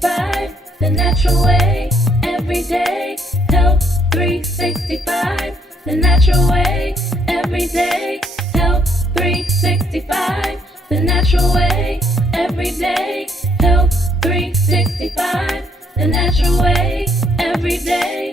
365, the natural way, every day. Health 365, the natural way, every day. Health 365, the natural way, every day. Health 365, the natural way, every day.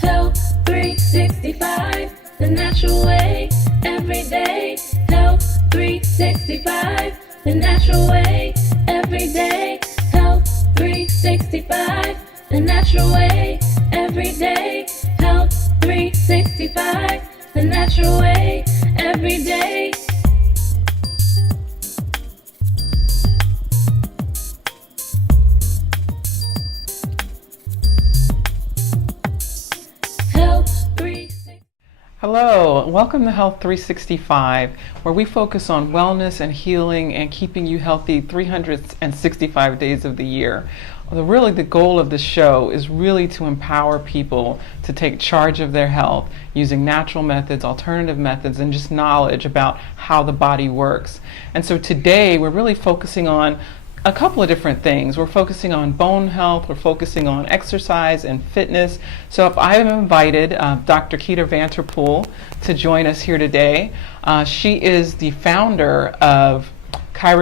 Health 365, the natural way, every day. Health 365, the natural way, every day. Health 365, the natural way, every day. Health 365, the natural way, every day. Hello, welcome to Health 365, where we focus on wellness and healing and keeping you healthy 365 days of the year. Really, the goal of the show is really to empower people to take charge of their health using natural methods, alternative methods, and just knowledge about how the body works. And so today we're really focusing on a couple of different things. We're focusing on bone health, we're focusing on exercise and fitness. So if I have invited Dr. Keita Vanterpool to join us here today. She is the founder of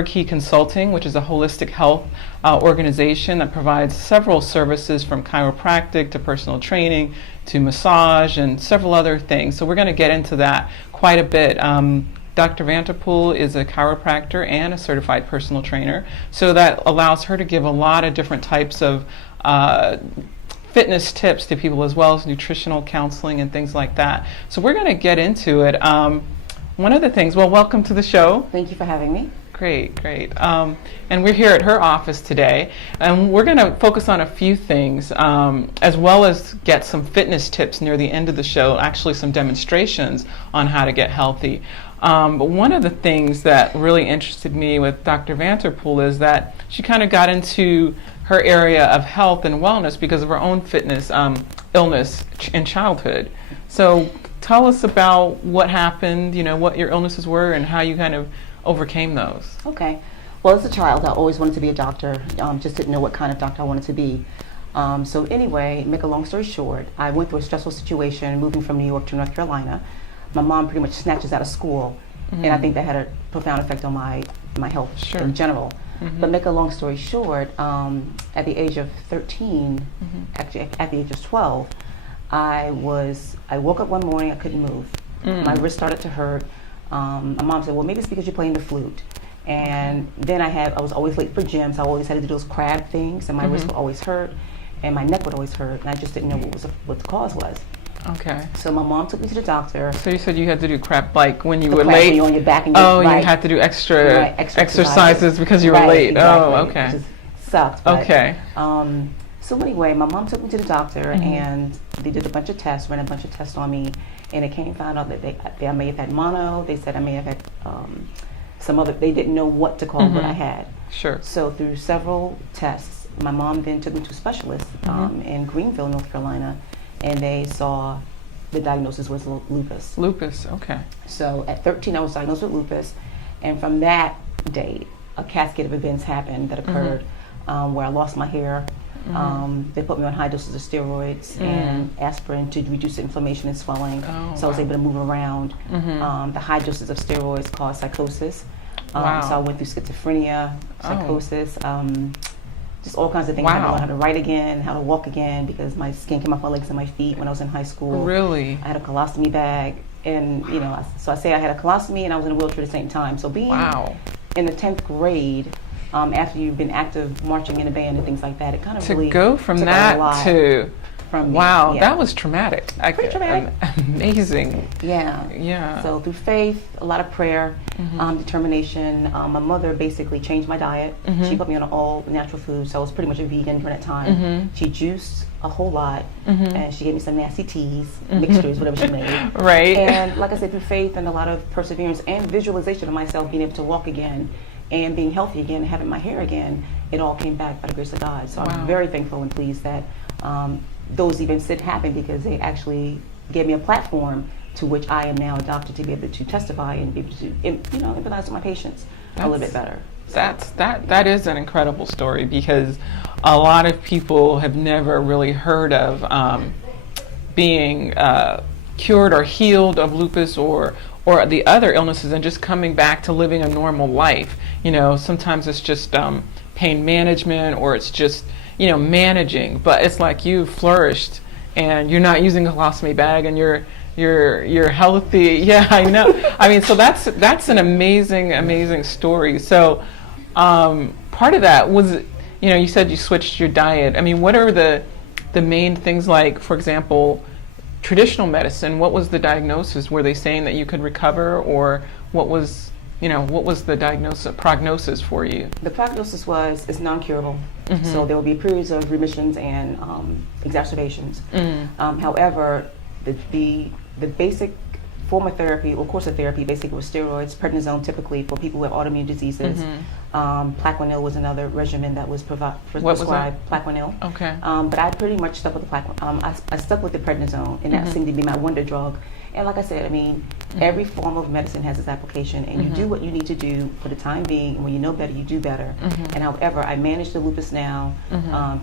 Key Consulting, which is a holistic health organization that provides several services from chiropractic to personal training to massage and several other things. So we're going to get into that quite a bit. Dr. Vanterpool is a chiropractor and a certified personal trainer, so that allows her to give a lot of different types of fitness tips to people, as well as nutritional counseling and things like that. So we're going to get into it. One of the things, well, welcome to the show. Thank you for having me. Great. And we're here at her office today, and we're going to focus on a few things, as well as get some fitness tips near the end of the show, actually some demonstrations on how to get healthy. But one of the things that really interested me with Dr. Vanterpool is that she kind of got into her area of health and wellness because of her own fitness illness in childhood. So tell us about what happened, what your illnesses were and how you kind of overcame those. Okay. Well, as a child, I always wanted to be a doctor, just didn't know what kind of doctor I wanted to be. So anyway, make a long story short, I went through a stressful situation moving from New York to North Carolina. My mom pretty much snatched us out of school, and I think that had a profound effect on my health in general. But make a long story short, at the age of 13, actually at the age of 12, I woke up one morning, I couldn't move. My wrist started to hurt. My mom said, well, maybe it's because you're playing the flute. And then I was always late for gym, so I always had to do those crab things, and my wrist would always hurt, and my neck would always hurt, and I just didn't know what the cause was. Okay. So my mom took me to the doctor. So you said you had to do crap, like when you were crap late? When you're on your back and you had to do extra exercises because you were late. Exactly. Oh, okay. It just sucked. But, okay. So anyway, my mom took me to the doctor, and they did a bunch of tests, ran a bunch of tests on me, and it found out that I may have had mono. They said I may have had some other. They didn't know what to call what I had. Sure. So through several tests, my mom then took me to a specialist in Greenville, North Carolina. And they saw the diagnosis was lupus. Lupus, okay. So at 13, I was diagnosed with lupus. And from that date, a cascade of events happened that occurred where I lost my hair. They put me on high doses of steroids and aspirin to reduce inflammation and swelling. So I was able to move around. The high doses of steroids caused psychosis. So I went through schizophrenia, psychosis, just all kinds of things. I had to learn how to write again, how to walk again, because my skin came off my legs and my feet when I was in high school. Really? I had a colostomy bag, and so I say I had a colostomy and I was in a wheelchair at the same time. So being in the 10th grade, after you've been active marching in a band and things like that, it kind of really go from took that a lot to from me. that was traumatic. Pretty traumatic. Amazing. Yeah. So through faith, a lot of prayer, determination. My mother basically changed my diet. She put me on all natural foods, so I was pretty much a vegan during that time. She juiced a whole lot, and she gave me some nasty teas, mixtures, whatever she made. Right. And like I said, through faith and a lot of perseverance and visualization of myself being able to walk again and being healthy again, and having my hair again, it all came back by the grace of God. So I'm very thankful and pleased that those events did happen, because they actually gave me a platform to which I am now a doctor to be able to testify and be able to, empathize with my patients a little bit better. That is an incredible story, because a lot of people have never really heard of being cured or healed of lupus or the other illnesses, and just coming back to living a normal life. Sometimes it's just pain management, or it's just managing, but it's like you flourished and you're not using a colostomy bag, and you're healthy. Yeah, I know. I mean, so that's an amazing story. So part of that was, you said you switched your diet. I mean, what are the main things, like, for example, traditional medicine? What was the diagnosis? Were they saying that you could recover, or what was the prognosis for you? The prognosis was it's non-curable. So there will be periods of remissions and exacerbations. However, the basic form of therapy, or course of therapy, basically was steroids, prednisone typically for people who have autoimmune diseases. Plaquenil was another regimen that was prescribed. Plaquenil. Okay. But I pretty much stuck with the Plaquenil. I stuck with the prednisone, and that seemed to be my wonder drug. And like I said, I mean, every form of medicine has its application, and you do what you need to do for the time being, and when you know better, you do better. And however, I manage the lupus now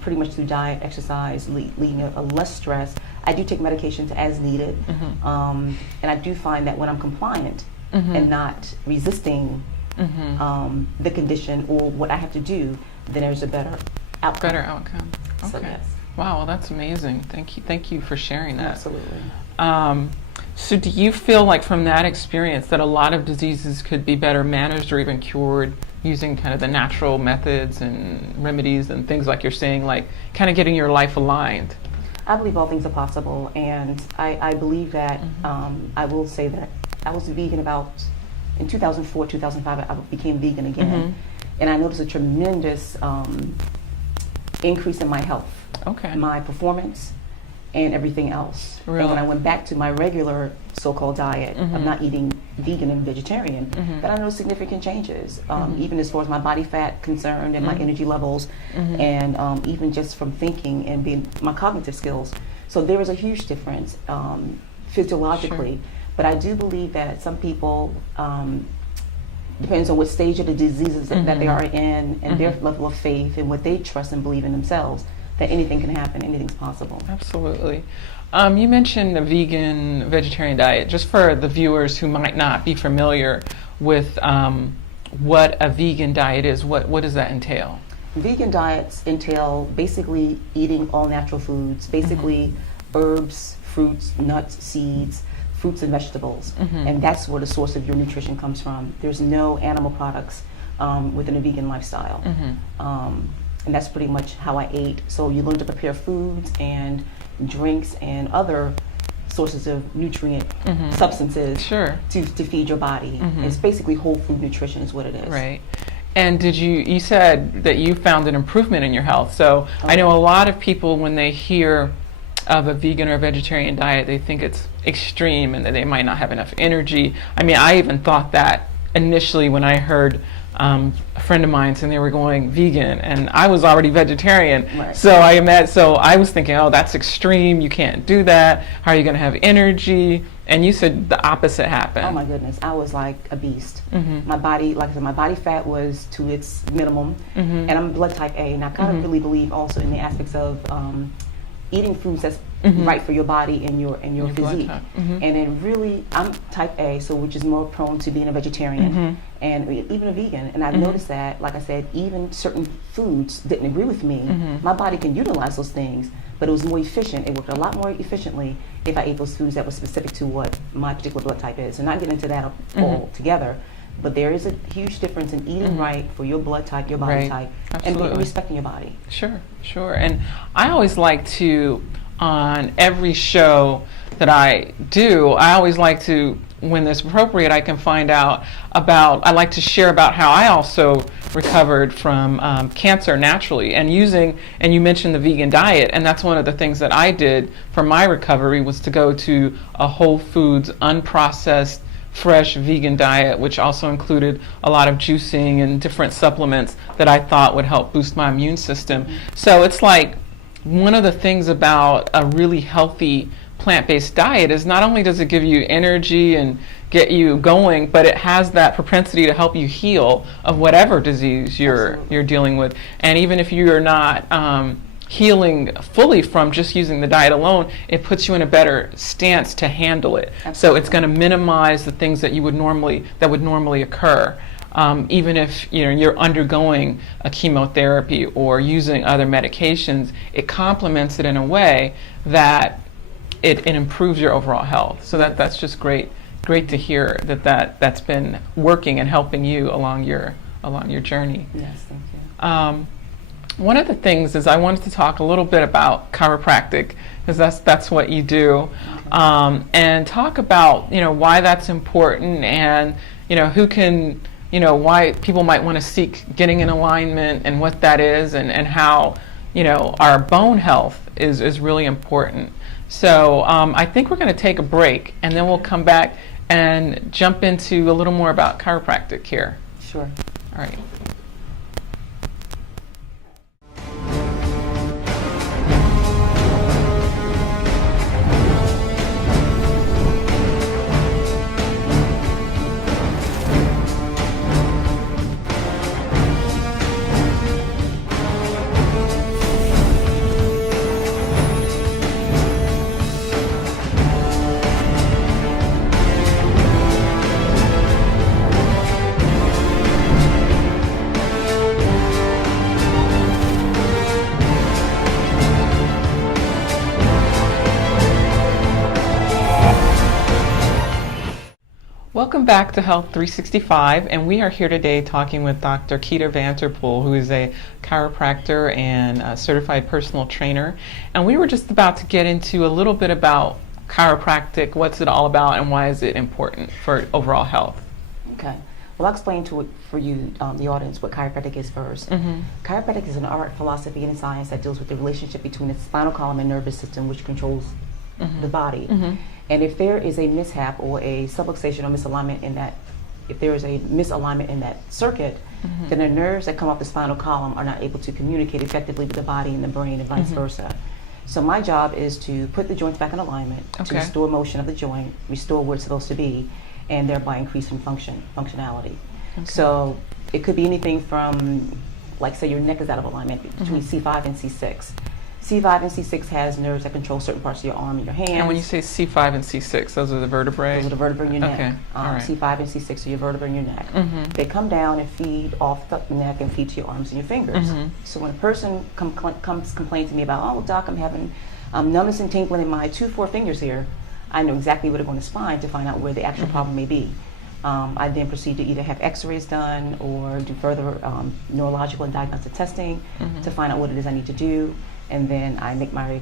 pretty much through diet, exercise, leading a less stress. I do take medications as needed, and I do find that when I'm compliant and not resisting the condition or what I have to do, then there's a better outcome. Okay. So, yes. Wow, well, that's amazing. Thank you for sharing that. Absolutely. So do you feel like from that experience that a lot of diseases could be better managed or even cured using kind of the natural methods and remedies and things like you're saying, like kind of getting your life aligned? I believe all things are possible, and I believe that I will say that I was vegan in 2004, 2005, I became vegan again, and I noticed a tremendous increase in my health, my performance, and everything else. Really? And when I went back to my regular so-called diet, I'm not eating vegan and vegetarian, but I noticed significant changes, even as far as my body fat concerned and my energy levels, and even just from thinking and being my cognitive skills. So there is a huge difference physiologically, but I do believe that some people, depends on what stage of the diseases that they are in, and their level of faith and what they trust and believe in themselves, that anything can happen, anything's possible. Absolutely. You mentioned a vegetarian diet. Just for the viewers who might not be familiar with what a vegan diet is, what does that entail? Vegan diets entail basically eating all natural foods, basically herbs, fruits, nuts, seeds, fruits and vegetables, and that's where the source of your nutrition comes from. There's no animal products within a vegan lifestyle. And that's pretty much how I ate. So you learn to prepare foods and drinks and other sources of nutrient substances to feed your body. It's basically whole food nutrition is what it is. Right. And you said that you found an improvement in your health. So I know a lot of people, when they hear of a vegan or vegetarian diet, they think it's extreme and that they might not have enough energy. I mean, I even thought that initially when I heard a friend of mine and they were going vegan, and I was already vegetarian. Right. So I was thinking, oh, that's extreme. You can't do that. How are you going to have energy? And you said the opposite happened. Oh my goodness, I was like a beast. My body, like I said, my body fat was to its minimum, and I'm blood type A, and I kind of really believe also in the aspects of eating foods that's right for your body and your physique. And then really, I'm type A, so which is more prone to being a vegetarian and even a vegan. And I've noticed that, like I said, even certain foods didn't agree with me. My body can utilize those things, but it was more efficient. It worked a lot more efficiently if I ate those foods that were specific to what my particular blood type is. And not getting into that all together, but there is a huge difference in eating right for your blood type, your body type, and respecting your body. Sure. And I always like to, on every show that I do, I always like to, when it's appropriate, I can find out about, I like to share about how I also recovered from cancer naturally, and you mentioned the vegan diet, and that's one of the things that I did for my recovery, was to go to a whole foods, unprocessed, fresh vegan diet, which also included a lot of juicing and different supplements that I thought would help boost my immune system. So it's like, one of the things about a really healthy plant-based diet is not only does it give you energy and get you going, but it has that propensity to help you heal of whatever disease you're dealing with. And even if you're not healing fully from just using the diet alone, it puts you in a better stance to handle it. Absolutely. So it's going to minimize the things that would normally occur. Even if you're undergoing a chemotherapy or using other medications, it complements it in a way that it improves your overall health. So that's just great to hear that's been working and helping you along your journey. Yes, thank you. One of the things is I wanted to talk a little bit about chiropractic, because that's what you do, and talk about why that's important, and who can why people might want to seek getting in alignment, and what that is, and how our bone health is really important. So I think we're going to take a break, and then we'll come back and jump into a little more about chiropractic here. Sure. All right. Welcome back to Health 365, and we are here today talking with Dr. Keita Vanterpool, who is a chiropractor and a certified personal trainer. And we were just about to get into a little bit about chiropractic, what's it all about, and why is it important for overall health. Okay. Well, I'll explain for you, the audience, what chiropractic is first. Mm-hmm. Chiropractic is an art, philosophy, and science that deals with the relationship between the spinal column and nervous system, which controls the body. Mm-hmm. And if there is a mishap or a subluxation or misalignment in that, if there is a misalignment in that circuit, then the nerves that come off the spinal column are not able to communicate effectively with the body and the brain, and vice versa. So my job is to put the joints back in alignment, to restore motion of the joint, restore where it's supposed to be, and thereby increasing functionality. Okay. So it could be anything from, like, say your neck is out of alignment between C5 and C6. C5 and C6 has nerves that control certain parts of your arm and your hands. And when you say C5 and C6, those are the vertebrae? Those are the vertebrae in your neck. Okay. All right. C5 and C6 are your vertebrae in your neck. They come down and feed off the neck and feed to your arms and your fingers. So when a person comes complain to me about, oh, doc, I'm having numbness and tingling in my 2-4 fingers here, I know exactly where to go in the spine to find out where the actual problem may be. I then proceed to either have x-rays done or do further neurological and diagnostic testing to find out what it is I need to do. And then I make my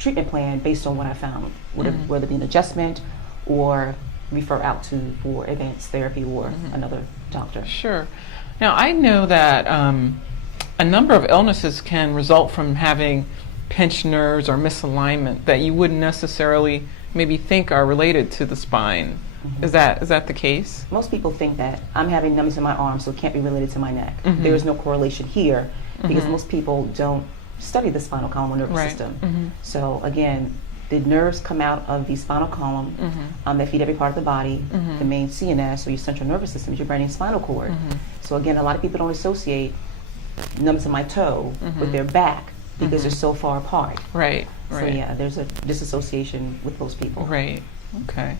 treatment plan based on what I found, whether it be an adjustment or refer out for advanced therapy or another doctor. Sure. Now, I know that a number of illnesses can result from having pinched nerves or misalignment that you wouldn't necessarily maybe think are related to the spine. Is that the case? Most people think that I'm having numbness in my arm, so it can't be related to my neck. There is no correlation here because most people don't study the spinal column or nervous system. So again, the nerves come out of the spinal column that feed every part of the body. The main CNS, or your central nervous system, is your brain and spinal cord. So again, a lot of people don't associate numbness in my toe with their back because they're so far apart. Right. So yeah, there's a disassociation with those people. Right. Okay.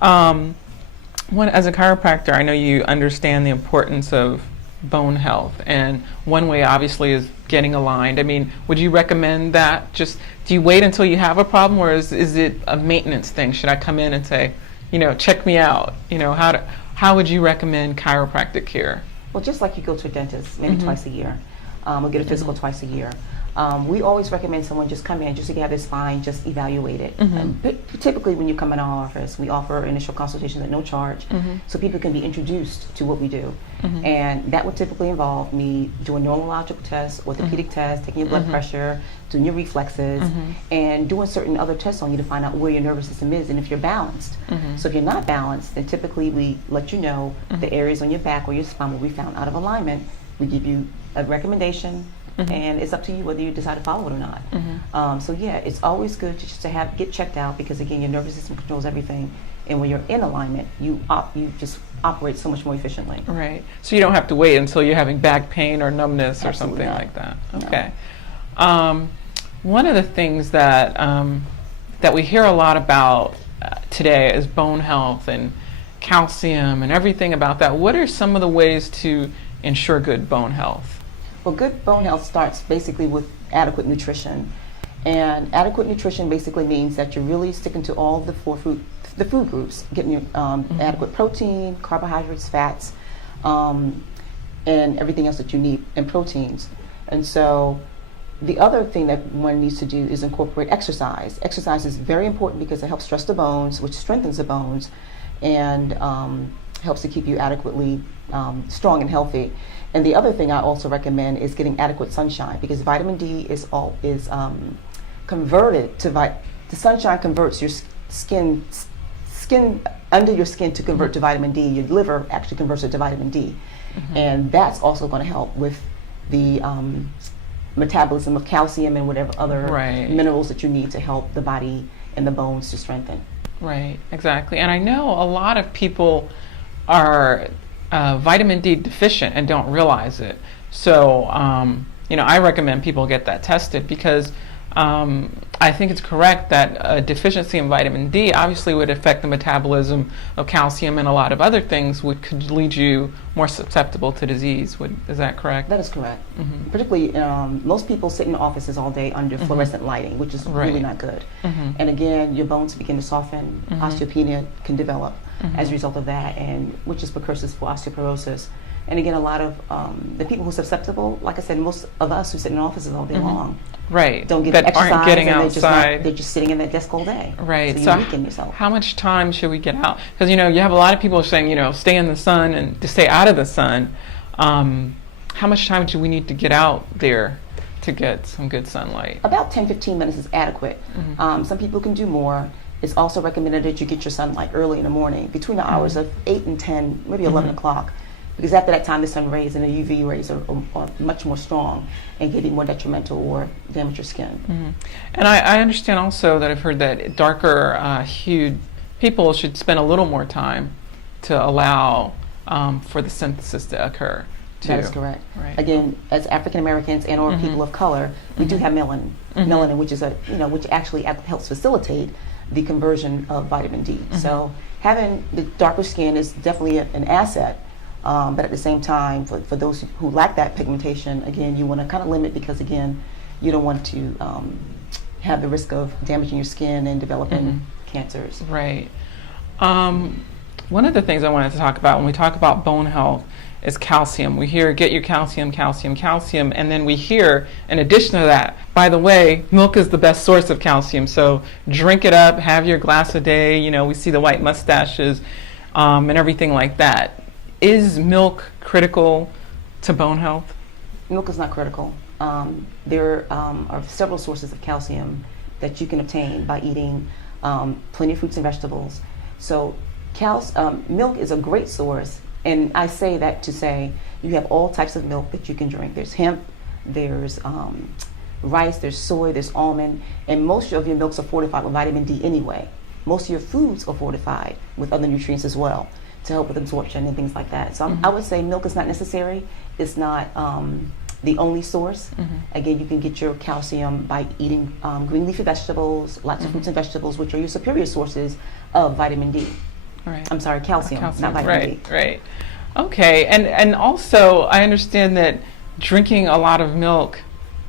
As a chiropractor, I know you understand the importance of bone health, and one way obviously is getting aligned. I mean, would you recommend that? Just, do you wait until you have a problem, or is it a maintenance thing? Should I come in and say, check me out? How would you recommend chiropractic care? Well, just like you go to a dentist maybe twice a year, or get a physical twice a year. We always recommend someone just come in, just to have their spine just evaluated. But typically when you come in our office, we offer initial consultations at no charge, so people can be introduced to what we do. And that would typically involve me doing neurological tests, orthopedic tests, taking your blood pressure, doing your reflexes, and doing certain other tests on you to find out where your nervous system is and if you're balanced. So if you're not balanced, then typically we let you know the areas on your back or your spine will be found out of alignment. We give you a recommendation, and it's up to you whether you decide to follow it or not. So yeah, it's always good just to get checked out, because again, your nervous system controls everything, and when you're in alignment, you just operate so much more efficiently. Right. So you don't have to wait until you're having back pain or numbness Absolutely or something not. like that. No. Okay. One of the things that that we hear a lot about today is bone health and calcium and everything about that. What are some of the ways to ensure good bone health? Well, good bone health starts basically with adequate nutrition. And adequate nutrition basically means that you're really sticking to all the food groups, getting your adequate protein, carbohydrates, fats, and everything else that you need, and proteins. And so the other thing that one needs to do is incorporate exercise. Exercise is very important because it helps stress the bones, which strengthens the bones, and helps to keep you adequately strong and healthy. And the other thing I also recommend is getting adequate sunshine, because vitamin D is converted to the sunshine converts your skin under your skin to convert to vitamin D. Your liver actually converts it to vitamin D, and that's also going to help with the metabolism of calcium and whatever other minerals that you need to help the body and the bones to strengthen. Right, exactly. And I know a lot of people are vitamin D deficient and don't realize it. So, I recommend people get that tested, because I think it's correct that a deficiency in vitamin D obviously would affect the metabolism of calcium and a lot of other things, which could lead you more susceptible to disease. Is that correct? That is correct. Particularly, most people sit in offices all day under fluorescent lighting, which is really not good. And again, your bones begin to soften, osteopenia can develop as a result of that, and which is precursors for osteoporosis. And again, a lot of the people who are susceptible, like I said, most of us who sit in offices all day long, don't get that exercise, aren't getting and outside. they're just sitting in their desk all day. Right. So you weaken yourself. How much time should we get out? Because you have a lot of people saying, stay in the sun and to stay out of the sun. How much time do we need to get out there to get some good sunlight? About 10-15 minutes is adequate. Some people can do more. It's also recommended that you get your sunlight early in the morning, between the hours of 8 and 10, maybe 11 o'clock. Because after that time, the sun rays and the UV rays are much more strong and can be more detrimental or damage your skin. And I understand also that I've heard that darker hued people should spend a little more time to allow for the synthesis to occur too. That is correct. Right. Again, as African Americans and or people of color, we do have melanin. Melanin, which is which actually helps facilitate the conversion of vitamin D. So having the darker skin is definitely an asset. But at the same time, for those who lack that pigmentation, again, you want to kind of limit, because again, you don't want to have the risk of damaging your skin and developing cancers. Right. One of the things I wanted to talk about when we talk about bone health is calcium. We hear, get your calcium, calcium, calcium, and then we hear, in addition to that, by the way, milk is the best source of calcium, so drink it up, have your glass a day. We see the white mustaches and everything like that. Is milk critical to bone health? Milk is not critical. There are several sources of calcium that you can obtain by eating plenty of fruits and vegetables. So milk is a great source, and I say that to say you have all types of milk that you can drink. There's hemp, there's rice, there's soy, there's almond, and most of your milks are fortified with vitamin D anyway. Most of your foods are fortified with other nutrients as well, to help with absorption and things like that. So I would say milk is not necessary. It's not the only source. Again, you can get your calcium by eating green leafy vegetables, lots of fruits and vegetables, which are your superior sources of vitamin D. Right. I'm sorry, calcium. Not vitamin D. Right. Okay, and also I understand that drinking a lot of milk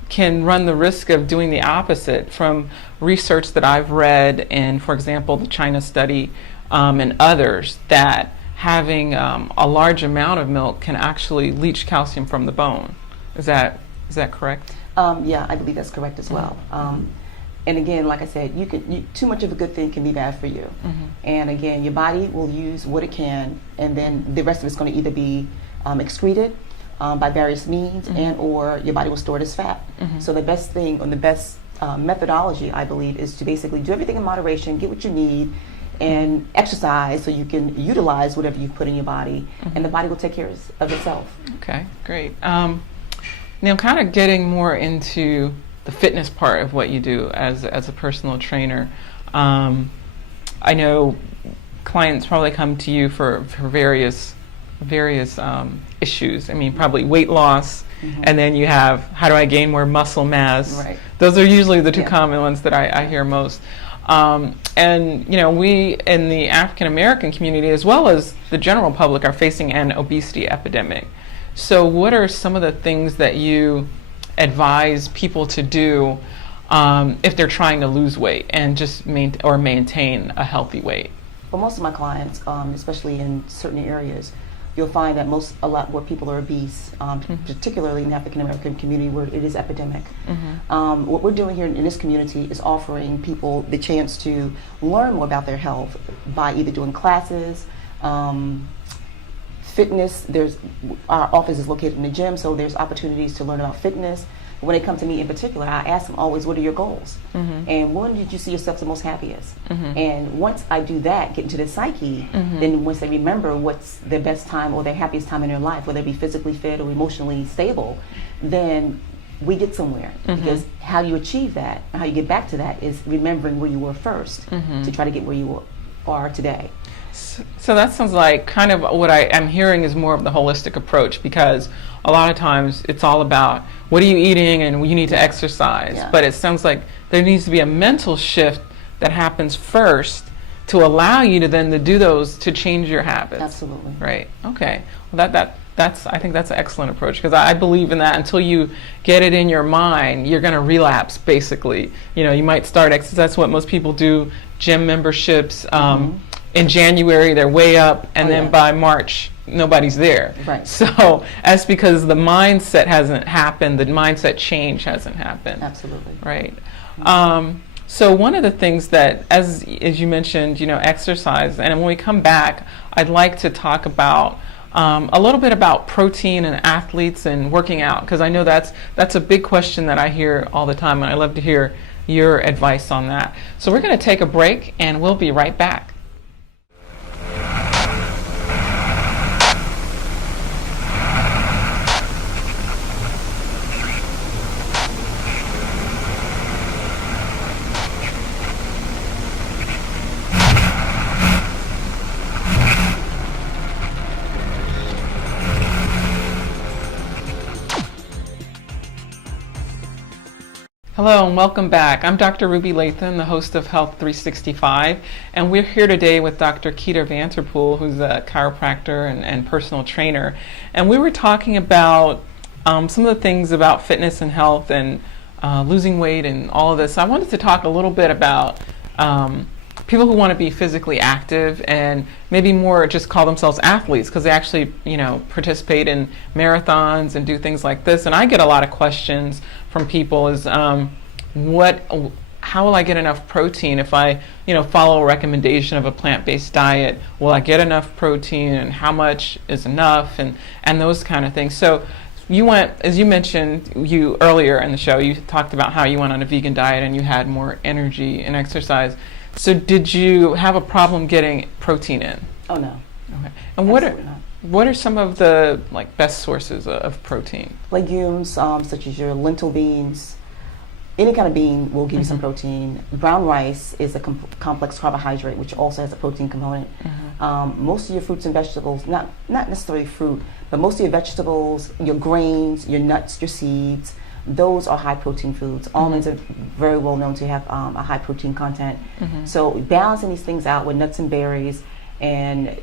can run the risk of doing the opposite, from research that I've read in, for example, the China study and others, that having a large amount of milk can actually leach calcium from the bone. Is that correct? Yeah, I believe that's correct as well. And again, like I said, too much of a good thing can be bad for you. And again, your body will use what it can, and then the rest of it's going to either be excreted by various means, and or your body will store it as fat. So the best thing, and the best methodology, I believe, is to basically do everything in moderation, get what you need, and exercise so you can utilize whatever you've put in your body, and the body will take care of itself. Okay, great. Now, kind of getting more into the fitness part of what you do as a personal trainer. I know clients probably come to you for various issues. I mean, probably weight loss, and then you have, how do I gain more muscle mass? Right. Those are usually the two common ones that I hear most. And we in the African American community, as well as the general public, are facing an obesity epidemic. So what are some of the things that you advise people to do if they're trying to lose weight and just maintain a healthy weight? For most of my clients, especially in certain areas, you'll find that a lot more people are obese, particularly in the African American community where it is epidemic. What we're doing here in this community is offering people the chance to learn more about their health by either doing classes, fitness. Our office is located in the gym, so there's opportunities to learn about fitness. When they come to me in particular, I ask them always, what are your goals? And when did you see yourself the most happiest? And once I do that, get into the psyche, then once they remember what's their best time or their happiest time in their life, whether it be physically fit or emotionally stable, then we get somewhere. Because how you achieve that, how you get back to that, is remembering where you were first to try to get where you are today. So that sounds like kind of what I'm hearing is more of the holistic approach, because a lot of times it's all about what are you eating and you need to exercise. But it sounds like there needs to be a mental shift that happens first to allow you to then to do those, to change your habits. Absolutely. Right. Okay. Well, I think that's an excellent approach, because I believe in that. Until you get it in your mind, you're going to relapse, basically. You might start exercise. That's what most people do. Gym memberships. In January, they're way up, and then by March, nobody's there. Right. So that's because the mindset hasn't happened. The mindset change hasn't happened. Absolutely. Right. So one of the things that, as you mentioned, exercise, and when we come back, I'd like to talk about a little bit about protein and athletes and working out, because I know that's a big question that I hear all the time, and I'd love to hear your advice on that. So we're going to take a break, and we'll be right back. Hello and welcome back. I'm Dr. Ruby Latham, the host of Health 365, and we're here today with Dr. Keita Vanterpool, who's a chiropractor and personal trainer. And we were talking about some of the things about fitness and health and losing weight and all of this. I wanted to talk a little bit about people who want to be physically active and maybe more just call themselves athletes, because they actually, participate in marathons and do things like this. And I get a lot of questions from people is, how will I get enough protein if I, follow a recommendation of a plant-based diet? Will I get enough protein, and how much is enough, and those kind of things. So as you mentioned, earlier in the show, you talked about how you went on a vegan diet and you had more energy and exercise. So did you have a problem getting protein in? Oh, no. Okay. And what are some of the best sources of protein? Legumes, such as your lentil beans. Any kind of bean will give you some protein. Brown rice is a complex carbohydrate, which also has a protein component. Most of your fruits and vegetables, not necessarily fruit, but most of your vegetables, your grains, your nuts, your seeds, those are high protein foods. Almonds are very well known to have a high protein content. So balancing these things out with nuts and berries and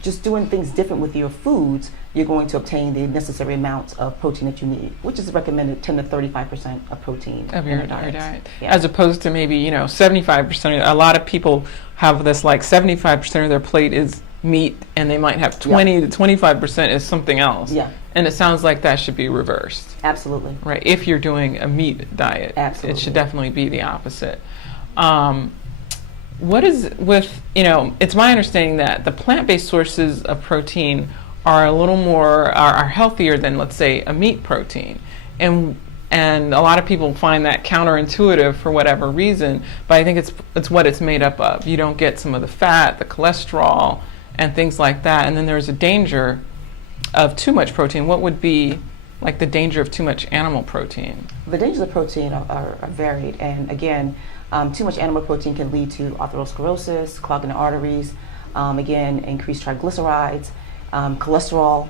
just doing things different with your foods, you're going to obtain the necessary amounts of protein that you need, which is recommended 10 to 35% of protein of your diet. Yeah. As opposed to maybe 75%. A lot of people have this 75% of their plate is meat, and they might have 20 to 25% is something else. Yeah. And it sounds like that should be reversed. Absolutely. Right. If you're doing a meat diet, absolutely, it should definitely be the opposite. What is with, it's my understanding that the plant-based sources of protein are a little more, are healthier than, let's say, a meat protein. And a lot of people find that counterintuitive for whatever reason, but I think it's what it's made up of. You don't get some of the fat, the cholesterol, and things like that. And then there's a danger of too much protein. What would be like the danger of too much animal protein? The dangers of protein are varied, and again, too much animal protein can lead to atherosclerosis, clogging the arteries, again, increased triglycerides, cholesterol.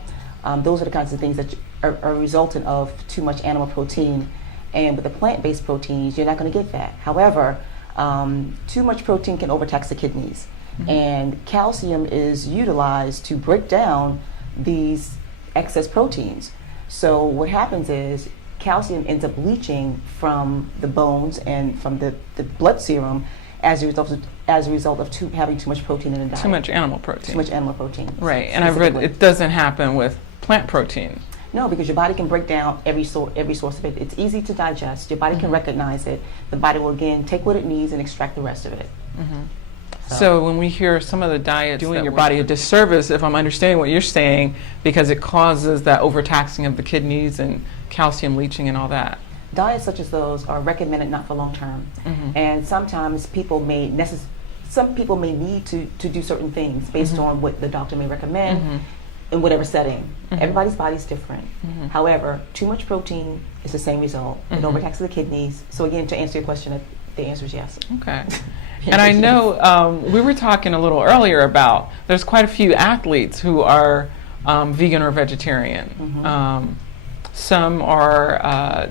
Those are the kinds of things that are resultant of too much animal protein. And with the plant-based proteins, you're not going to get that. However, too much protein can overtax the kidneys, and calcium is utilized to break down these excess proteins. So what happens is calcium ends up leaching from the bones and from the blood serum as a result of having too much protein in the diet. Too much animal protein. Too much animal protein. Right, and I've read it doesn't happen with plant protein. No, because your body can break down every source of it. It's easy to digest. Your body can recognize it. The body will again take what it needs and extract the rest of it. So when we hear some of the diets doing your body a disservice, if I'm understanding what you're saying, because it causes that overtaxing of the kidneys and calcium leaching and all that. Diets such as those are recommended not for long term, and sometimes people may some people may need to do certain things based on what the doctor may recommend in whatever setting. Everybody's body's different. However, too much protein is the same result. It overtaxes the kidneys. So again, to answer your question, the answer is yes. Okay. And I know we were talking a little earlier about there's quite a few athletes who are vegan or vegetarian. Some are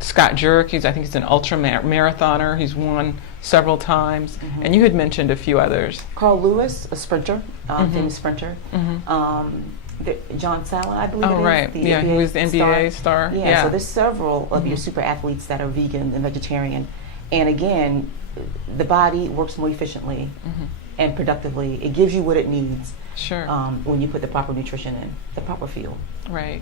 Scott Jurek, I think he's an ultra marathoner. He's won several times. And you had mentioned a few others. Carl Lewis, a sprinter, famous sprinter. John Sala, I believe it is. Right. The He was the NBA star. Yeah, so there's several of your super athletes that are vegan and vegetarian. And again, the body works more efficiently and productively. It gives you what it needs when you put the proper nutrition in, the proper fuel. Right.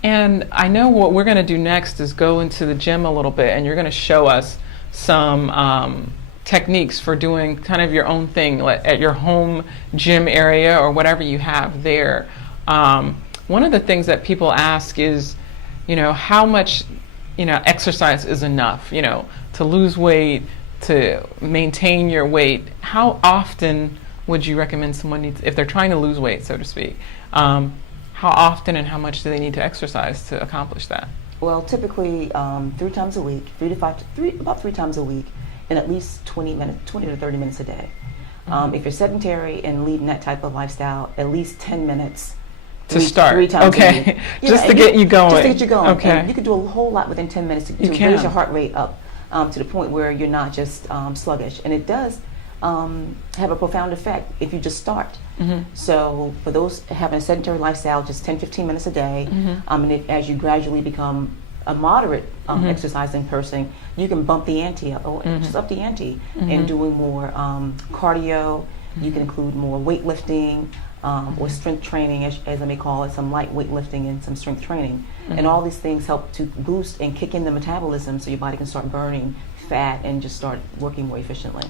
And I know what we're going to do next is go into the gym a little bit, and you're going to show us some techniques for doing kind of your own thing at your home gym area or whatever you have there. One of the things that people ask is, how much, exercise is enough, to lose weight, to maintain your weight. How often would you recommend someone needs, if they're trying to lose weight, so to speak, how often and how much do they need to exercise to accomplish that? Well, typically 3 times a week, about 3 times a week, and at least 20 to 30 minutes a day. If you're sedentary and leading that type of lifestyle, at least 10 minutes to start. 3 times a week. Just to get you going. Just to get you going. Okay. And you can do a whole lot within 10 minutes to raise your heart rate up to the point where you're not just sluggish. And it does have a profound effect if you just start. So for those having a sedentary lifestyle, just 10-15 minutes a day, and as you gradually become a moderate exercising person, you can bump the ante up, or just up the ante, and doing more cardio. You can include more weightlifting or strength training, as I may call it, some light weightlifting and some strength training. And all these things help to boost and kick in the metabolism so your body can start burning fat and just start working more efficiently.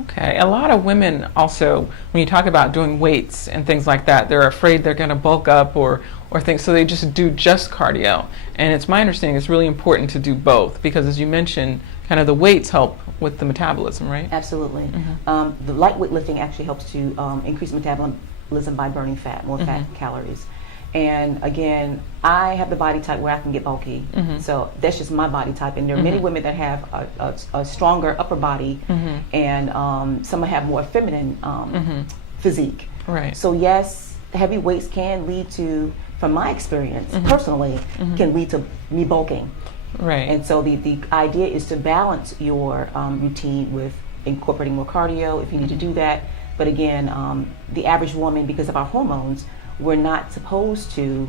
Okay. A lot of women also, when you talk about doing weights and things like that, they're afraid they're going to bulk up or things, so they just do just cardio. And it's my understanding it's really important to do both because, as you mentioned, kind of the weights help with the metabolism, right? Absolutely. The light weightlifting actually helps to increase metabolism by burning fat, more fat calories. And again, I have the body type where I can get bulky. So that's just my body type. And there are many women that have a stronger upper body and some have more feminine physique. Right. So yes, heavy weights can lead to, from my experience personally, can lead to me bulking. Right. And so the idea is to balance your routine with incorporating more cardio if you need to do that. But again, the average woman, because of our hormones, we're not supposed to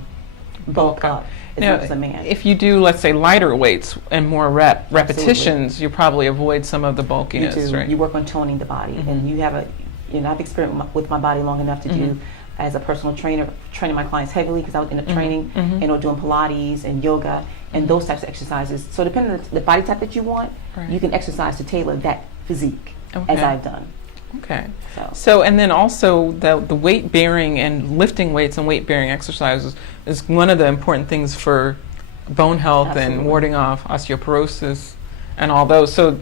bulk up as much as a man. If you do, let's say, lighter weights and more repetitions, you probably avoid some of the bulkiness, you do. right? You work on toning the body, and you have I've experienced with my body long enough to do, as a personal trainer, training my clients heavily because I would end up training, doing Pilates and yoga and those types of exercises. So depending on the body type that you want, you can exercise to tailor that physique, as I've done. Okay. So and then also the weight bearing and lifting weights and weight bearing exercises is one of the important things for bone health and warding off osteoporosis and all those. So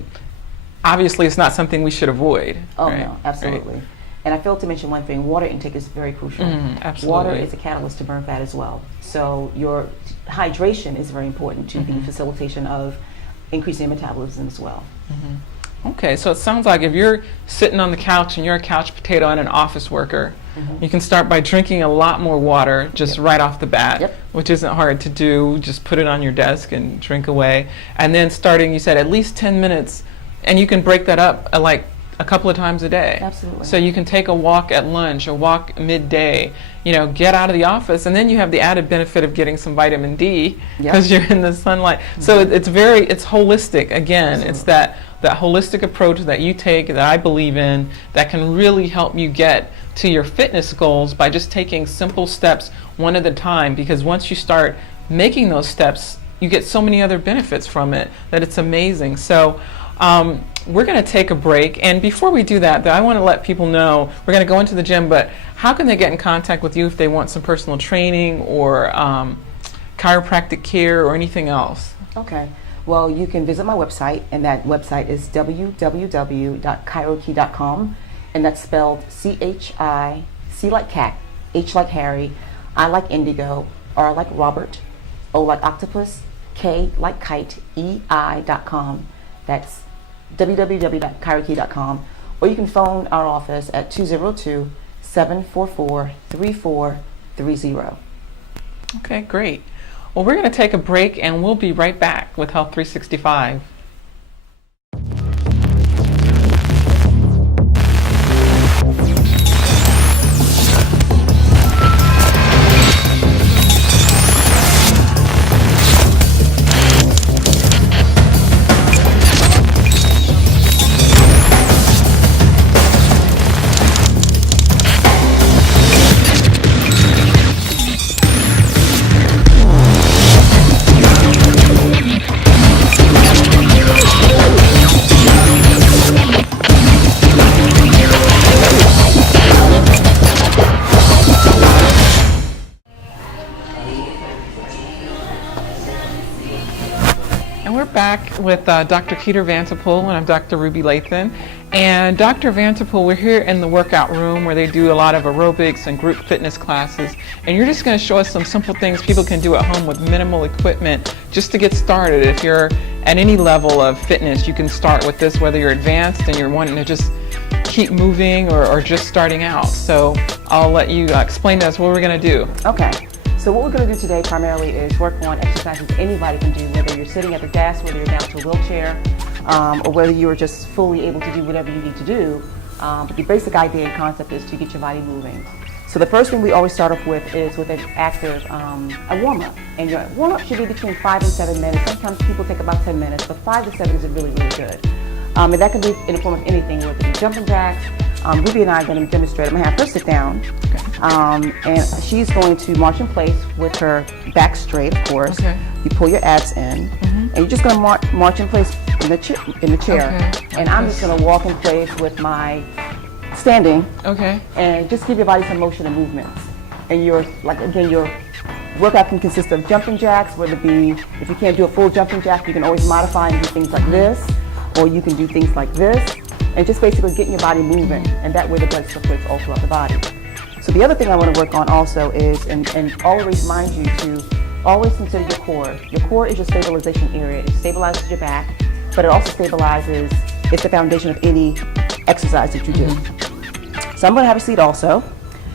obviously it's not something we should avoid. Oh right? no, absolutely. Right. And I failed to mention one thing, water intake is very crucial. Absolutely. Water is a catalyst to burn fat as well. So your hydration is very important to the facilitation of increasing metabolism as well. Okay, so it sounds like if you're sitting on the couch and you're a couch potato and an office worker, you can start by drinking a lot more water just right off the bat, which isn't hard to do. Just put it on your desk and drink away. And then starting, you said, at least 10 minutes, and you can break that up like a couple of times a day. Absolutely. So you can take a walk at lunch, a walk midday, get out of the office, and then you have the added benefit of getting some vitamin D because you're in the sunlight. So it's holistic. Again, it's that holistic approach that you take, that I believe in, that can really help you get to your fitness goals by just taking simple steps one at a time, because once you start making those steps, you get so many other benefits from it that it's amazing. So we're going to take a break, and before we do that, I want to let people know we're going to go into the gym, but how can they get in contact with you if they want some personal training or chiropractic care or anything else? Okay. Well, you can visit my website, and that website is www.chirokey.com, and that's spelled C-H-I, C like cat, H like Harry, I like indigo, R like Robert, O like octopus, K like kite, EI.com. That's www.chirokey.com, or you can phone our office at 202-744-3430. Okay, great. Well, we're going to take a break, and we'll be right back with Health 365. Back with Dr. Keter Vanterpool, and I'm Dr. Ruby Lathan. And Dr. Vanterpool, we're here in the workout room where they do a lot of aerobics and group fitness classes. And you're just going to show us some simple things people can do at home with minimal equipment just to get started. If you're at any level of fitness, you can start with this, whether you're advanced and you're wanting to just keep moving or just starting out. So I'll let you explain to us what we're going to do. Okay. So what we're going to do today primarily is work on exercises anybody can do, whether you're sitting at the desk, whether you're down to a wheelchair, or whether you're just fully able to do whatever you need to do. But the basic idea and concept is to get your body moving. So the first thing we always start off with is with an active, a warm-up. And your warm-up should be between 5 and 7 minutes. Sometimes people take about 10 minutes, but 5 to 7 is really, really good. And that can be in the form of anything, whether it be jumping jacks. Ruby and I are going to demonstrate. I'm going to have her sit down. And she's going to march in place with her back straight, of course. Okay. You pull your abs in, and you're just going to march in place in the chair. Okay. And I'm just going to walk in place with my standing. Okay. And just give your body some motion and movements. And your workout can consist of jumping jacks, whether it be, if you can't do a full jumping jack, you can always modify and do things like this, or you can do things like this, and just basically getting your body moving. And that way the blood circulates all throughout the body. So the other thing I want to work on also is, and always remind you to always consider your core. Your core is your stabilization area. It stabilizes your back, but it also stabilizes, it's the foundation of any exercise that you do. So I'm going to have a seat also.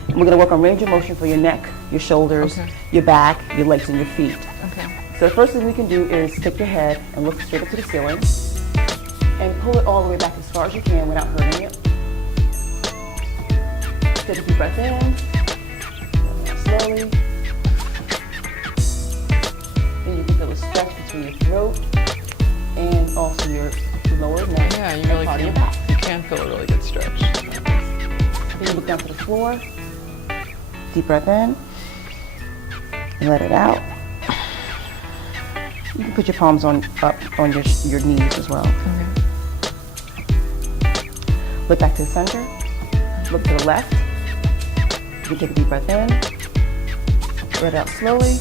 And we're going to work on range of motion for your neck, your shoulders, your back, your legs, and your feet. Okay. So the first thing we can do is take your head and look straight up to the ceiling and pull it all the way back as far as you can without hurting it. Take a deep breath in, slowly. Then you can feel a stretch between your throat and also your lower neck. Yeah, you really can. You can feel a really good stretch. Then you look down to the floor. Deep breath in and let it out. You can put your palms up on your knees as well. Okay. Look back to the center. Look to the left. You can take a deep breath in. Let it out slowly.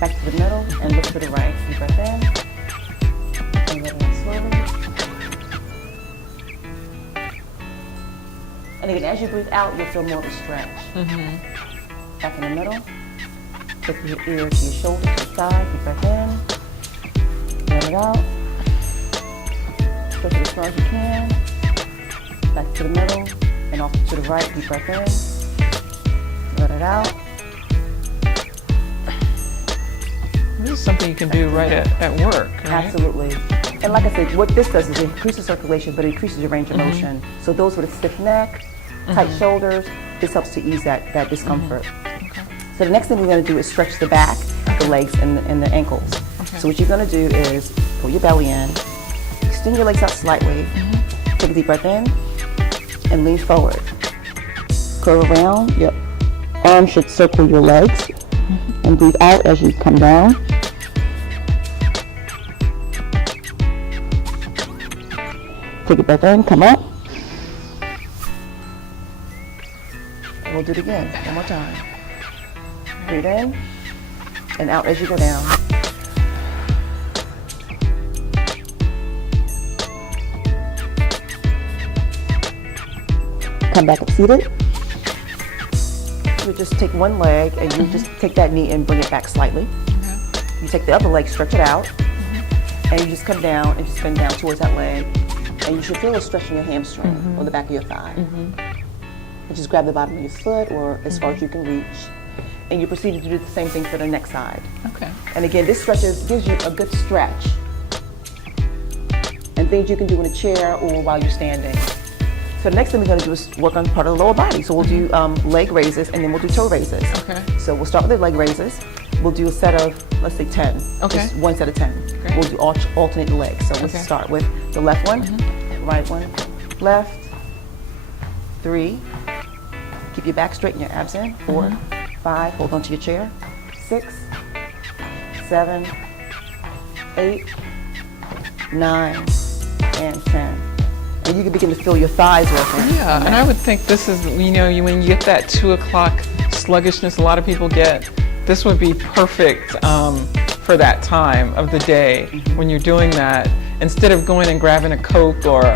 Back to the middle and look to the right. Deep breath in. And let it out slowly. And again, as you breathe out, you'll feel more of a stretch. Back in the middle. Take your ear to your shoulder, to your side. Deep breath in. Let it out. Stretch it as far as you can. Back to the middle and off to the right. Deep breath in. Let it out. This is something you can do right at work, right? Absolutely. And like I said, what this does is it increases circulation, but it increases your range of motion. So those with a stiff neck, tight shoulders, this helps to ease that discomfort. Okay. So the next thing we're going to do is stretch the back, the legs, and the ankles. Okay. So what you're going to do is pull your belly in, extend your legs out slightly, take a deep breath in, and lean forward. Curve around, your arms should circle your legs, and breathe out as you come down. Take a breath in, come up. And we'll do it again, one more time. Breathe in, and out as you go down. Come back up seated. You just take one leg and you just take that knee and bring it back slightly. You take the other leg, stretch it out, and you just come down and just bend down towards that leg. And you should feel a stretch in your hamstring or the back of your thigh. And just grab the bottom of your foot or as far as you can reach. And you proceed to do the same thing for the next side. Okay. And again, this gives you a good stretch. And things you can do in a chair or while you're standing. So the next thing we're going to do is work on part of the lower body. So we'll do leg raises and then we'll do toe raises. Okay. So we'll start with the leg raises. We'll do a set of, let's say 10. Okay. Just one set of 10. Great. We'll do alternate legs. So let's start with the left one, right one, left, 3. Keep your back straight and your abs in. 4, 5, hold on to your chair. 6, 7, 8, 9, and 10. And you can begin to feel your thighs working. Yeah, and I would think this is, when you get that 2 o'clock sluggishness a lot of people get, this would be perfect for that time of the day when you're doing that. Instead of going and grabbing a Coke or a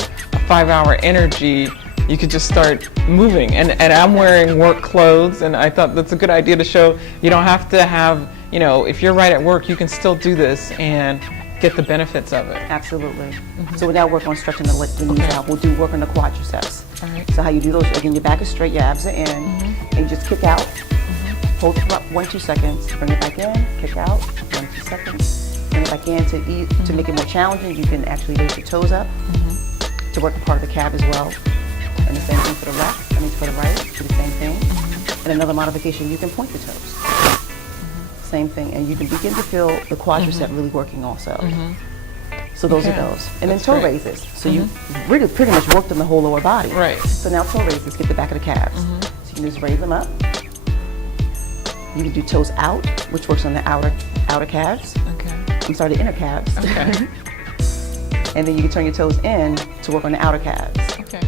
5-hour energy, you could just start moving. And I'm wearing work clothes, and I thought that's a good idea to show you don't have to have, if you're right at work, you can still do this and get the benefits of it. Absolutely. So we'll now work on stretching the knees out. We'll do work on the quadriceps. All right. So how you do those, again, your back is straight, your abs are in, and you just kick out. Hold it for about 1-2 seconds. Bring it back in, kick out, 1-2 seconds. Bring it back in to make it more challenging. You can actually raise your toes up to work part of the calf as well. And the same thing for the left, for the right, do the same thing. And another modification, you can point the toes. Same thing, and you can begin to feel the quadricep really working also. So those are those. And then toe raises. So you really pretty much worked on the whole lower body. Right. So now toe raises, get the back of the calves. So you can just raise them up. You can do toes out, which works on the outer calves. Okay. I'm sorry, the inner calves. Okay. And then you can turn your toes in to work on the outer calves. Okay.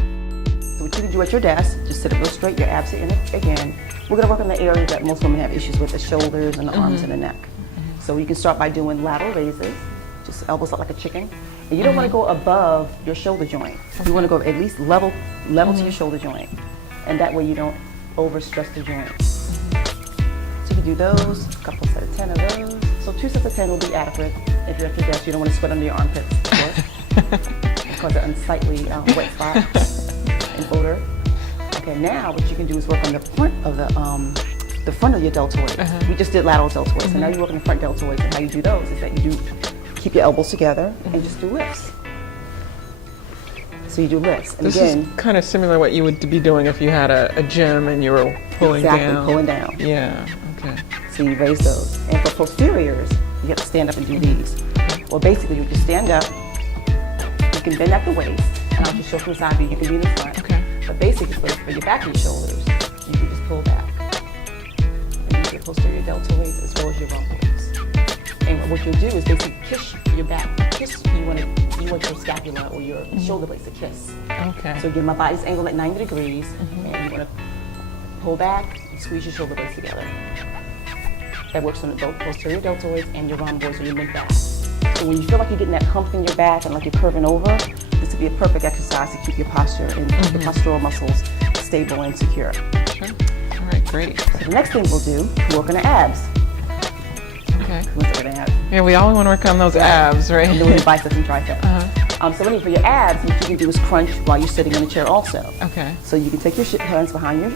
So what you can do at your desk, just sit up real straight, your abs are in again. We're gonna work on the areas that most women have issues with, the shoulders and the arms and the neck. So you can start by doing lateral raises, just elbows up like a chicken. And you don't wanna go above your shoulder joint. You wanna go at least level to your shoulder joint. And that way you don't overstress the joint. So you can do those, a couple sets of 10 of those. So 2 sets of 10 will be adequate. If you're at your desk, you don't wanna sweat under your armpits, of course. It causes an unsightly wet spot and odor. Okay, now what you can do is work on the front of the front of your deltoids. We just did lateral deltoids, so now you work on the front deltoids. And how you do those is that you keep your elbows together and just do lifts. So you do lifts. And This again, is kind of similar to what you would be doing if you had a gym and you were pulling down. pulling down. Yeah. Okay. So you raise those. And for posteriors, you have to stand up and do these. Well, basically, you just stand up. You can bend at the waist. And I'll just show from the side view. You can be in the front. Okay. But basically, for your back and your shoulders, you can just pull back. And use your posterior deltoids as well as your rhomboids. And what you'll do is basically kiss your back. You want your scapula or your shoulder blades to kiss. Okay. So again, my body's angled at 90 degrees, and you want to pull back and squeeze your shoulder blades together. That works on both posterior deltoids and your rhomboids or your mid back. So when you feel like you're getting that hump in your back and like you're curving over, this would be a perfect exercise to keep your posture and your postural muscles stable and secure. Sure. All right, great. So the next thing we'll do, work on the abs. Okay. Let's look at the abs. Yeah, we all want to work on those abs, right? And doing biceps and triceps. Uh-huh. So anyway, for your abs, what you can do is crunch while you're sitting in a chair also. Okay. So you can take your hands behind your,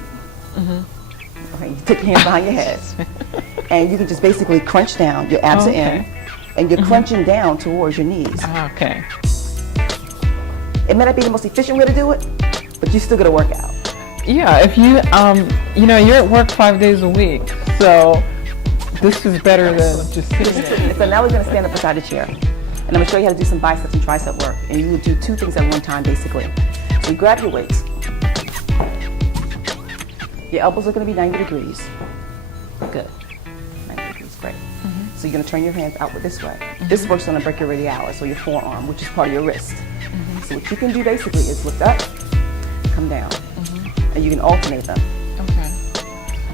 okay, you take your hands behind your head, and you can just basically crunch down. Your abs are in, and you're crunching down towards your knees. Okay. It may not be the most efficient way to do it, but you still got to work out. Yeah, if you, you're at work 5 days a week, so this is better than just sitting there. So now we're going to stand up beside the chair, and I'm going to show you how to do some biceps and tricep work, and you will do two things at one time, basically. So you grab your weights. Your elbows are going to be 90 degrees. Good. 90 degrees, great. So you're going to turn your hands outward this way. This works on the brachioradialis, or your forearm, which is part of your wrist. So what you can do basically is lift up, come down, and you can alternate them. Okay.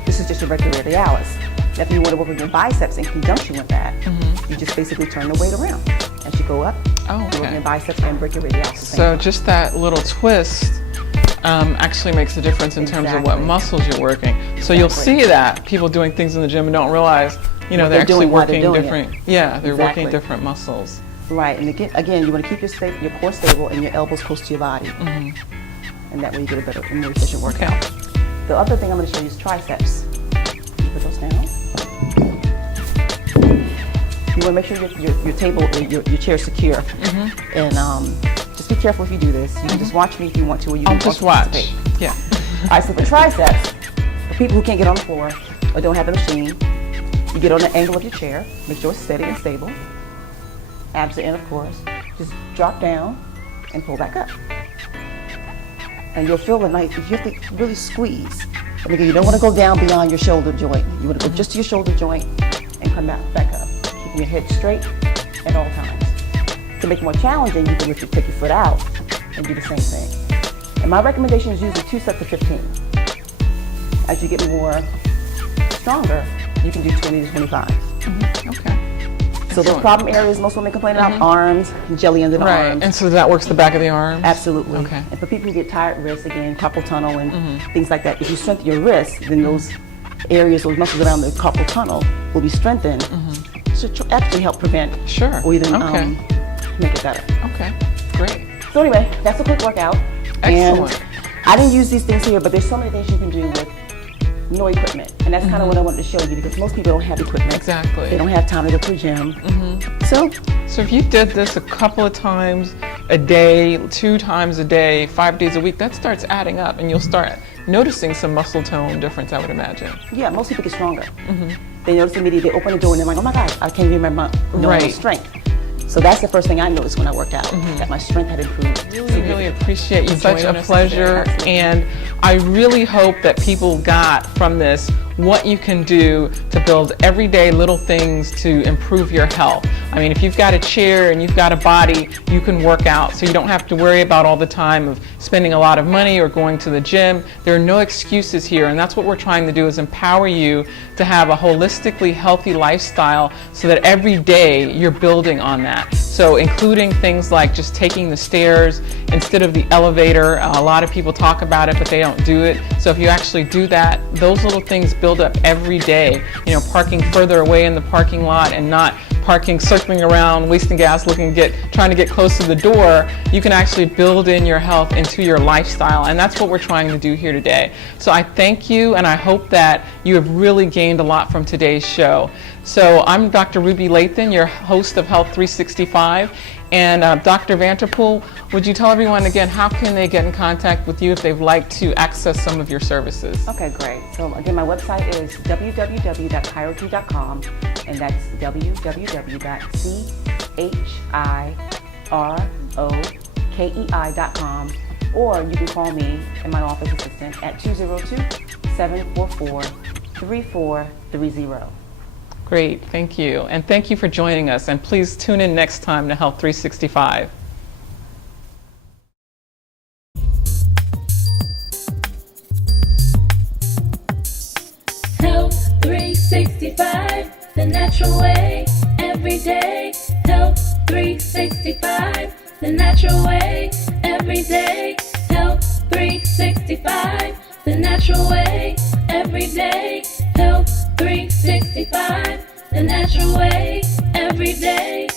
This is just your brachioradialis. Now, if you want to work with your biceps in conjunction with that, you just basically turn the weight around. As you go up, Oh, you work okay. your biceps and brachioradialis. So just that little twist actually makes a difference in terms of what Exactly. muscles you're working. So you'll see that people doing things in the gym and don't realize, they're they're actually doing while they're working doing different. Yeah, they're Exactly. working different muscles. Right, and again, you want to keep your core stable and your elbows close to your body. And that way you get a better and more efficient workout. The other thing I'm going to show you is triceps. You put those down. You want to make sure your table, your chair is secure. And just be careful if you do this. You can just watch me if you want to, or you I'll can just also watch. participate. Yeah. All right, so for triceps, for people who can't get on the floor or don't have the machine, you get on the angle of your chair, make sure it's steady and stable. Abs are in, of course. Just drop down and pull back up. And you'll feel the nice, you have to really squeeze. And again, you don't want to go down beyond your shoulder joint. You want to go just to your shoulder joint and come back up. Keeping your head straight at all times. To make it more challenging, you can take your foot out and do the same thing. And my recommendation is usually 2 sets of 15. As you get more stronger, you can do 20 to 25. Okay. So those problem areas most women complain about, arms, jelly under the Right, arms. and so that works the back of the arms? Absolutely. Okay. And for people who get tired wrists, again, carpal tunnel and things like that, if you strengthen your wrists, then those areas, those muscles around the carpal tunnel will be strengthened. Should actually help prevent or even make it better. Okay, great. So anyway, that's a quick workout. Excellent. And I didn't use these things here, but there's so many things you can do with no equipment. And that's kind of what I wanted to show you, because most people don't have equipment. Exactly. They don't have time to go to the gym. So if you did this a couple of times a day, 2 times a day, 5 days a week, that starts adding up, and you'll start noticing some muscle tone difference, I would imagine. yeah, most people get stronger. They notice immediately, they open the door and they're like, oh my God, I can't even remember my normal strength. So that's the first thing I noticed when I worked out, that my strength had improved. Really appreciate you. Such joining a us pleasure, today. and I really hope that people got from this what you can do to build everyday little things to improve your health. I mean, if you've got a chair and you've got a body, you can work out, so you don't have to worry about all the time of spending a lot of money or going to the gym. There are no excuses here, and that's what we're trying to do, is empower you to have a holistically healthy lifestyle so that every day you're building on that. So including things like just taking the stairs instead of the elevator. A lot of people talk about it, but they don't do it. So if you actually do that, those little things build up every day. Parking further away in the parking lot and not parking, circling around, wasting gas, trying to get close to the door. You can actually build in your health into your lifestyle, and that's what we're trying to do here today. So I thank you, and I hope that you have really gained a lot from today's show. So I'm Dr. Ruby Lathan, your host of Health 365, and Dr. Vanterpool, would you tell everyone again, how can they get in contact with you if they'd like to access some of your services? Okay, great. So again, my website is www.chiropractic.com, and that's www.chirokei.com, or you can call me and my office assistant at 202-744-3430. Great, thank you. And thank you for joining us. And please tune in next time to Health 365. Health 365, the natural way, every day. Health 365, the natural way, every day. Health 365, the natural way, every day. Health 365, the natural way, every day.